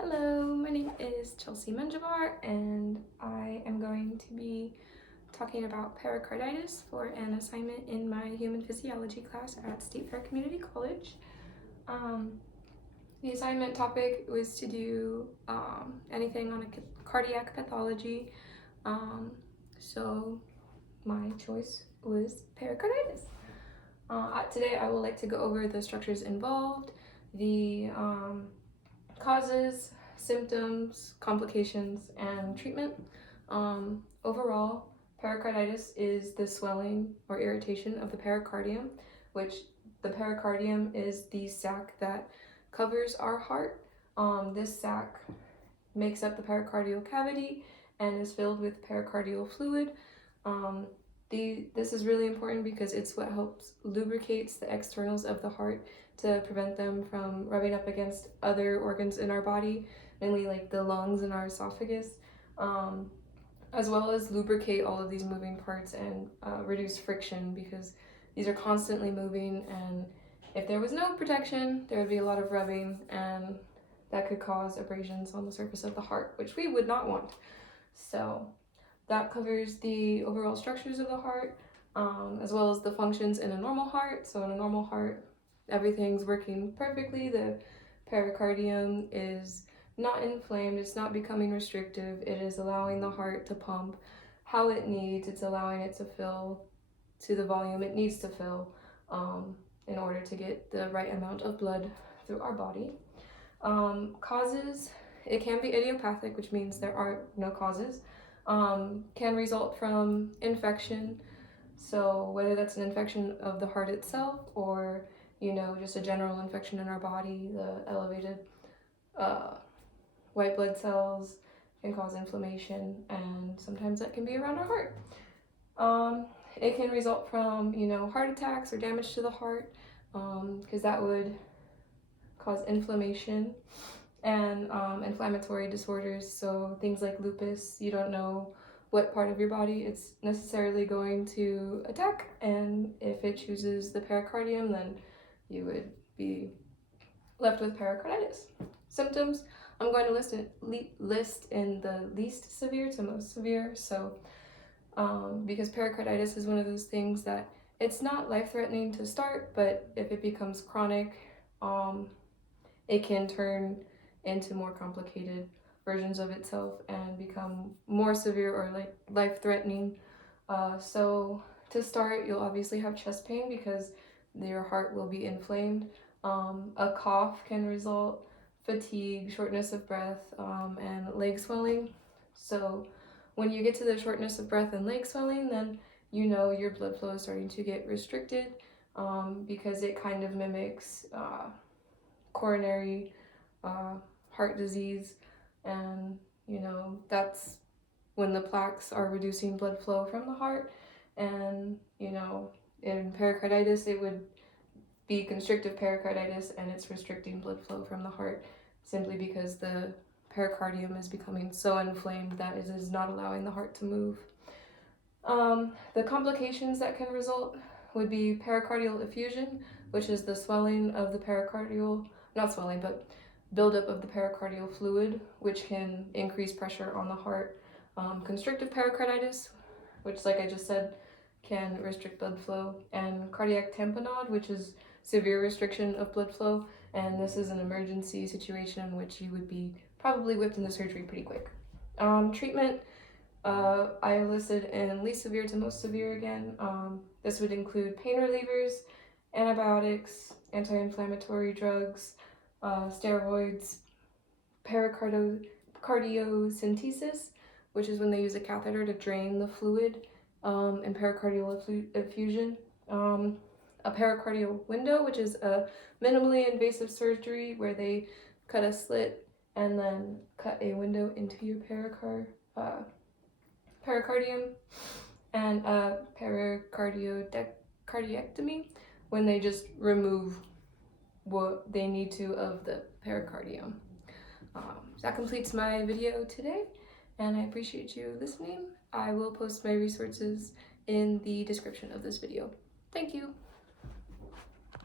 Hello, my name is Chelsea Menjivar and I am going to be talking about pericarditis for an assignment in my human physiology class at State Fair Community College. The assignment topic was to do anything on a cardiac pathology, so my choice was pericarditis. Today I would like to go over the structures involved, the causes, symptoms, complications, and treatment. Overall, pericarditis is the swelling or irritation of the pericardium, which the pericardium is the sac that covers our heart. This sac makes up the pericardial cavity and is filled with pericardial fluid. This is really important because it's what helps lubricates the externals of the heart to prevent them from rubbing up against other organs in our body, mainly like the lungs and our esophagus, as well as lubricate all of these moving parts and reduce friction because these are constantly moving, and if there was no protection, there would be a lot of rubbing and that could cause abrasions on the surface of the heart, which we would not want. So that covers the overall structures of the heart, as well as the functions in a normal heart. So in a normal heart, everything's working perfectly. The pericardium is not inflamed, it's not becoming restrictive, it is allowing the heart to pump how it needs, it's allowing it to fill to the volume it needs to fill in order to get the right amount of blood through our body. Causes, it can be idiopathic, which means there are no causes. Can result from infection, so whether that's an infection of the heart itself or just a general infection in our body, the elevated white blood cells can cause inflammation, and sometimes that can be around our heart. It can result from heart attacks or damage to the heart, because that would cause inflammation and inflammatory disorders, so things like lupus. You don't know what part of your body it's necessarily going to attack, and if it chooses the pericardium, then you would be left with pericarditis. Symptoms, I'm going to list in the least severe to most severe, so because pericarditis is one of those things that it's not life-threatening to start, but if it becomes chronic, it can turn into more complicated versions of itself and become more severe or like life-threatening. So to start, you'll obviously have chest pain because your heart will be inflamed. A cough can result, fatigue, shortness of breath, and leg swelling. So when you get to the shortness of breath and leg swelling, then your blood flow is starting to get restricted, because it kind of mimics coronary heart disease, and that's when the plaques are reducing blood flow from the heart, and in pericarditis it would be constrictive pericarditis, and it's restricting blood flow from the heart simply because the pericardium is becoming so inflamed that it is not allowing the heart to move. The complications that can result would be pericardial effusion, which is the swelling of the pericardial, not swelling, but buildup of the pericardial fluid, which can increase pressure on the heart. Constrictive pericarditis, which, like I just said, can restrict blood flow, and cardiac tamponade, which is severe restriction of blood flow, and this is an emergency situation in which you would be probably whipped into surgery pretty quick. Treatment, I listed in least severe to most severe again. This would include pain relievers, antibiotics, anti-inflammatory drugs, steroids, cardiocentesis, which is when they use a catheter to drain the fluid, and pericardial effusion. A pericardial window, which is a minimally invasive surgery where they cut a slit and then cut a window into your pericardium, and a pericardiectomy, when they just remove what they need to of the pericardium. That completes my video today, and I appreciate you listening. I will post my resources in the description of this video. Thank you.